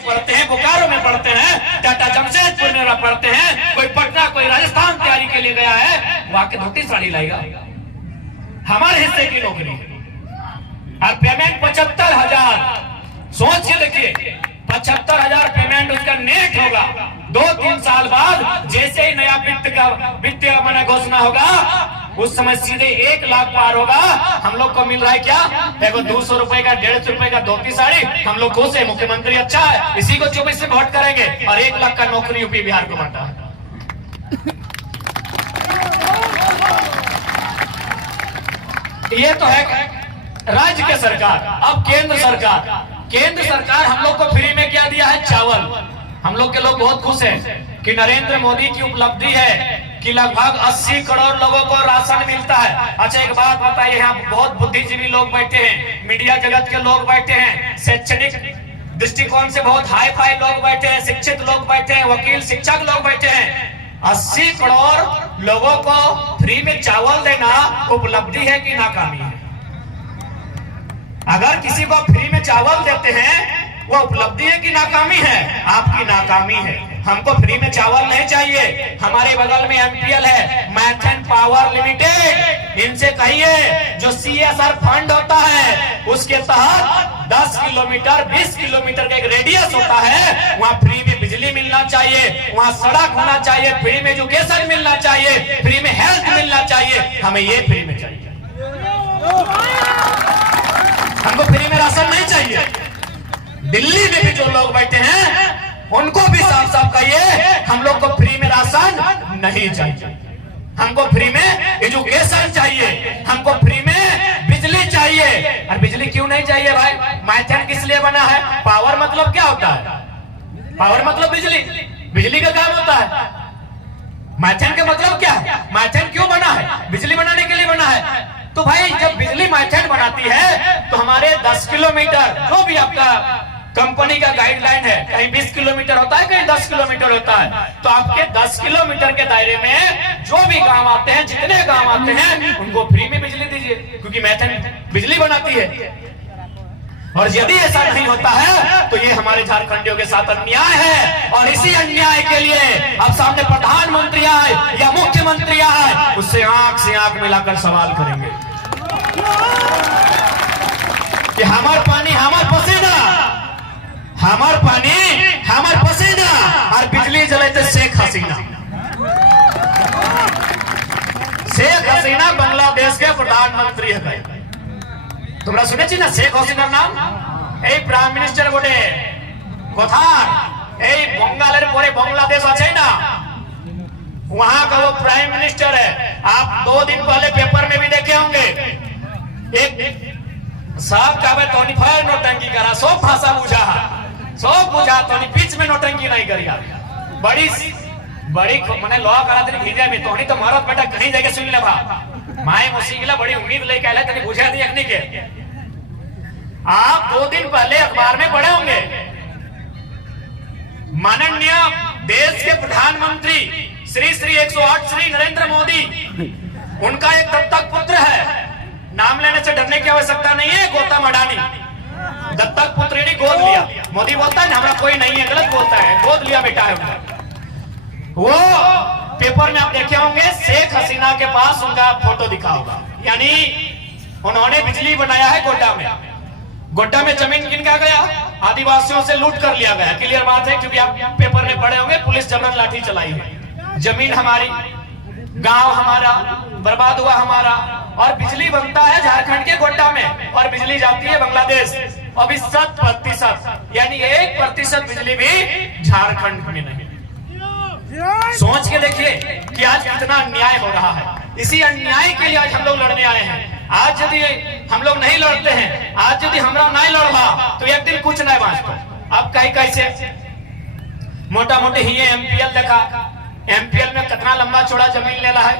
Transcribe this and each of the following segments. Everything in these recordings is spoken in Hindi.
पढ़ते हैं, बोकारो में पढ़ते हैं, टाटा जमशेदपुर में पढ़ते हैं, कोई पटना कोई राजस्थान तैयारी के लिए गया है, वहां के धोती साड़ी लाएगा। हमारे हिस्से की नौकरी और पेमेंट 75,000। सोच के देखिए 75,000 पेमेंट उसका नेट होगा। 2-3 साल बाद जैसे ही नया वित्त मैंने घोषणा होगा उस समय सीधे 1 लाख पार होगा। हम लोग को मिल रहा है क्या? देखो 200 रुपए का 150 रुपए का धोती साड़ी। हम लोग खुश है, मुख्यमंत्री अच्छा है, इसी को 24 में वोट करेंगे और 1 लाख का नौकरी यूपी बिहार को बांटा है। ये तो है राज्य के सरकार। अब केंद्र सरकार हम लोग को फ्री में क्या दिया है? चावल। हम लोग के लोग बहुत खुश हैं कि नरेंद्र मोदी की उपलब्धि है कि लगभग 80 करोड़ लोगों को राशन मिलता है। अच्छा एक बात बताइए, यहाँ बहुत बुद्धिजीवी लोग बैठे हैं, मीडिया जगत के लोग बैठे हैं, शैक्षणिक दृष्टिकोण से बहुत हाई फाई लोग बैठे हैं, शिक्षित लोग बैठे हैं, वकील शिक्षक लोग बैठे हैं। 80 करोड़ लोगों को फ्री में चावल देना उपलब्धि है कि नाकामी है? अगर किसी को फ्री में चावल देते हैं वो उपलब्धि है कि नाकामी है? आपकी नाकामी है। हमको फ्री में चावल नहीं चाहिए। हमारे बगल में एमपीएल है, मैथन पावर लिमिटेड, इनसे कहिए जो सीएसआर फंड होता है उसके तहत 10 किलोमीटर 20 किलोमीटर का एक रेडियस होता है, वहाँ फ्री में बिजली मिलना चाहिए, वहाँ सड़क होना चाहिए, फ्री में एजुकेशन मिलना चाहिए, फ्री में हेल्थ मिलना चाहिए। हमें ये फ्री में चाहिए। हमको फ्री में राशन नहीं चाहिए। दिल्ली में भी जो लोग बैठे हैं उनको भी साफ साफ कहिए हम लोग को फ्री में राशन नहीं चाहिए। हमको फ्री में एजुकेशन चाहिए, हमको फ्री में बिजली चाहिए। और बिजली क्यों नहीं चाहिए भाई? मैथन किस लिए बना है? पावर मतलब क्या होता है? पावर मतलब बिजली। बिजली का काम होता है। मैथन का मतलब क्या है? मैथन क्यों बना है? बिजली बनाने के लिए बना है। तो भाई जब बिजली मैथन बनाती है तो हमारे 10 किलोमीटर जो भी आपका कंपनी का गाइडलाइन है, कहीं 20 किलोमीटर होता है, कहीं 10 किलोमीटर होता है, तो आपके 10 किलोमीटर के दायरे में जो भी गांव आते हैं, जितने गांव आते हैं, उनको फ्री में बिजली दीजिए, क्योंकि मैथन बिजली बनाती है। और यदि ऐसा नहीं होता है तो ये हमारे झारखंडियों के साथ अन्याय है। और इसी अन्याय के लिए अब सामने प्रधानमंत्री आए या मुख्यमंत्री आए, उससे आंख से आंख मिलाकर सवाल करेंगे कि हमार पानी हमार पसीना, हमार पानी हमार पसीना, और बिजली जलाते शेख हसीना। शेख हसीना बांग्लादेश के प्रधानमंत्री है। তোমরা শুনেছি না শেখ হাসিনার নাম? এই প্রাইম মিনিস্টার বটে কোথায়? এই बंगालेर পরে बांग्लादेश আছে না, वहां का वो प्राइम मिनिस्टर है। आप 2 दिन पहले पेपर में भी देखे होंगे, एक साहब का तोनी फायर नोटंकी करा, सब भाषा बुझा, सब बुझा, तोनी बीच में नोटंकी नहीं करिया। बड़ी मैंने लॉ करा तेरी भेजा में तोनी तो मारत बेटा कहीं जगह सुन ले भा माए मुसीबत बड़ी उम्मीद लेके आए तनी बुझा दी अखनी के। आप 2 दिन पहले अखबार में पढ़े होंगे, माननीय देश के प्रधानमंत्री श्री 108 श्री नरेंद्र मोदी, उनका एक दत्तक पुत्र है, नाम लेने से डरने की आवश्यकता नहीं है, गौतम अडानी। दत्तक पुत्र ने गोद लिया। मोदी बोलता है हमारा कोई नहीं है, गलत बोलता है, गोद लिया बेटा है उनका। वो पेपर में आप देखे होंगे, शेख हसीना के पास उनका फोटो दिखा होगा, यानी उन्होंने बिजली बनाया है गोड्डा में। गोड्डा में जमीन किनका गया? आदिवासियों से लूट कर लिया गया। क्लियर बात है, क्योंकि आप पेपर में पढ़े होंगे, पुलिस जबरन लाठी चलाई है। जमीन हमारी, गांव हमारा, बर्बाद हुआ हमारा, और बिजली बनता है झारखंड के गोड्डा में और बिजली जाती है बांग्लादेश। अभी 7% यानी 1% बिजली भी झारखंड में नहीं। सोच के देखिए कि आज कितना अन्याय हो रहा है। इसी अन्याय के लिए आज हम लोग लड़ने आए हैं। आज यदि हम लोग नहीं लड़ते हैं, आज यदि हमरा नहीं लड़वा तो एक दिन कुछ नहीं बांचता। अब कहीं कैसे मोटा मोटी ही एमपीएल देखा, एमपीएल में कितना लंबा चौड़ा जमीन ले रहा है,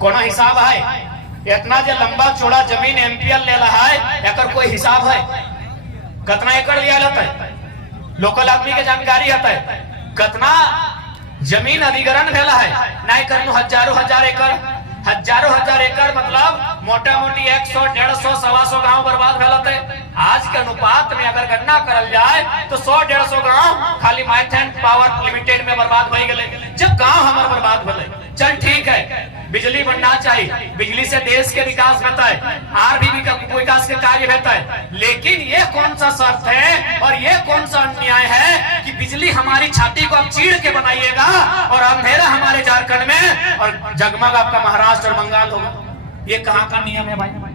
कोनो हिसाब है? इतना जो लंबा चौड़ा जमीन एमपीएल ले रहा है, एकर कोई हिसाब है? कितना एकड़ लिया जाता है? लोकल आदमी के जानकारी आता है कितना जमीन अधिग्रहण भेला है? नहीं करूं हजारों हजार एकड़ मतलब मोटा मोटी 100, 150, 125 गांव बर्बाद भेलते। आज के अनुपात में अगर गणना करल जाए तो 100-150 गांव खाली माइथन पावर लिमिटेड में बर्बाद हो गए। जब गांव हमारे बर्बाद हो गए, चल ठीक है, बिजली बनना चाहिए, बिजली से देश के विकास होता है, और भी विकास के कार्य होता है, लेकिन ये कौन सा शर्त है और ये कौन सा अन्याय है कि बिजली हमारी छाती को आप चीर के बनाइएगा और अंधेरा हमारे झारखंड में और जगमग आपका महाराष्ट्र और बंगाल होगा। ये कहाँ का नियम है भाई?